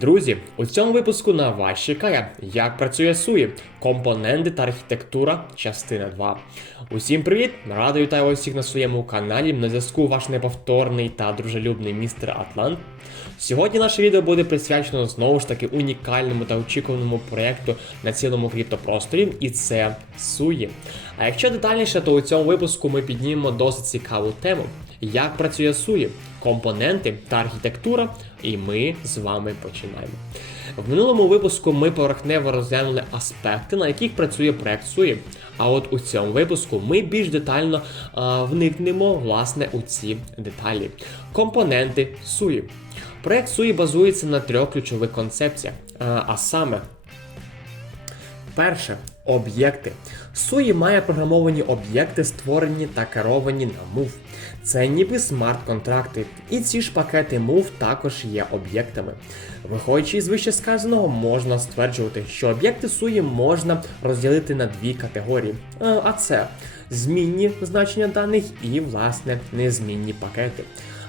Друзі, у цьому випуску на вас чекає, як працює SUI, компоненти та архітектура, частина 2. Усім привіт! Радий вітаю всіх на своєму каналі. На зв'язку ваш неповторний та дружелюбний містер Атлант. Сьогодні наше відео буде присвячено знову ж таки унікальному та очікуваному проєкту на цілому криптопросторі, і це SUI. А якщо детальніше, то у цьому випуску ми піднімемо досить цікаву тему. Як працює SUI, компоненти та архітектура, і ми з вами починаємо. В минулому випуску ми поверхнево розглянули аспекти, на яких працює проект SUI. А от у цьому випуску ми більш детально а, вникнемо власне у ці деталі. Компоненти SUI. Проект SUI базується на трьох ключових концепціях, а, а саме Перше об'єкти. SUI має програмовані об'єкти, створені та керовані на Move. Це ніби смарт-контракти, і ці ж пакети Move також є об'єктами. Виходячи з вище сказаного, можна стверджувати, що об'єкти SUI можна розділити на дві категорії. Е, А це змінні значення даних і, власне, незмінні пакети.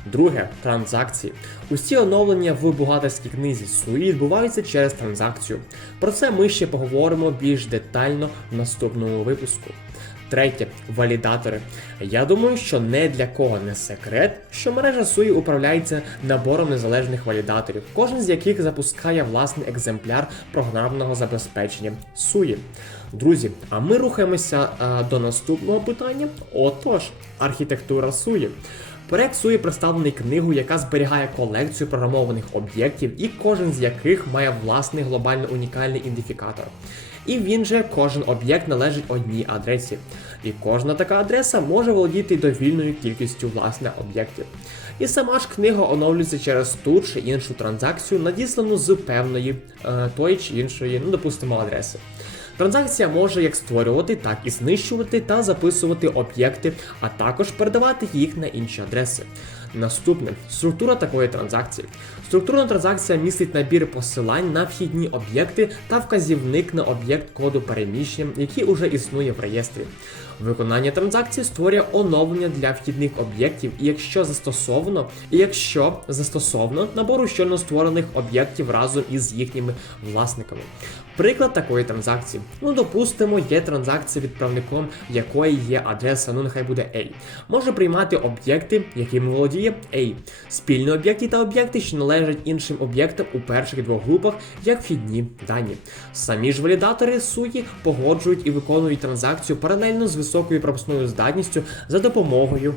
Друге транзакції. Усі оновлення в бухгалтерській книзі SUI відбуваються через транзакцію. Про це ми ще поговоримо більш детально в наступному випуску. Третє валідатори. Я думаю, що не для кого не секрет, що мережа SUI управляється набором незалежних валідаторів, кожен з яких запускає власний екземпляр програмного забезпечення SUI. Друзі, а ми рухаємося а, до наступного питання. Отож, архітектура SUI. Проект SUI представлений книгою, яка зберігає колекцію програмованих об'єктів, і кожен з яких має власний глобально унікальний ідентифікатор. І він же кожен об'єкт належить одній адресі. І кожна така адреса може володіти довільною кількістю власне об'єктів. І сама ж книга оновлюється через ту чи іншу транзакцію, надіслану з певної е, тої чи іншої, ну допустимо, адреси. Транзакція може як створювати, так і знищувати та записувати об'єкти, а також передавати їх на інші адреси. Наступне структура такої транзакції. Структурна транзакція містить набір посилань на вхідні об'єкти та вказівник на об'єкт коду переміщення, який уже існує в реєстрі. Виконання транзакції створює оновлення для вхідних об'єктів, і якщо застосовано, і якщо застосовано набору щойно створених об'єктів разом із їхніми власниками. Приклад такої транзакції. Ну, допустимо, є транзакція відправником, якої є адреса, ну нехай буде A. Може приймати об'єкти, якими володіє A. Спільні об'єкти та об'єкти, що належать іншим об'єктам у перших двох групах, як вхідні дані. Самі ж валідатори суті погоджують і виконують транзакцію паралельно з високою пропускною здатністю за допомогою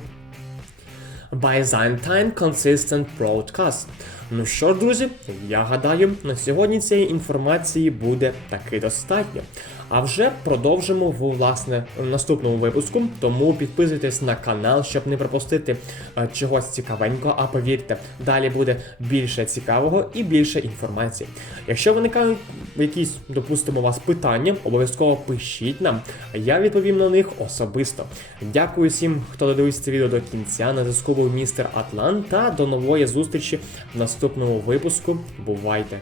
Byzantine Consistent Broadcast. Ну що ж, друзі, я гадаю, на сьогодні цієї інформації буде таки достатньо. А вже продовжимо в власне наступному випуску. Тому підписуйтесь на канал, щоб не пропустити е, чогось цікавенького. А повірте, далі буде більше цікавого і більше інформації. Якщо виникають якісь, допустимо, у вас питання, обов'язково пишіть нам, я відповім на них особисто. Дякую всім, хто додивився це відео до кінця. На зв'язку був містер Атлант та до нової зустрічі в наступному випуску. Бувайте!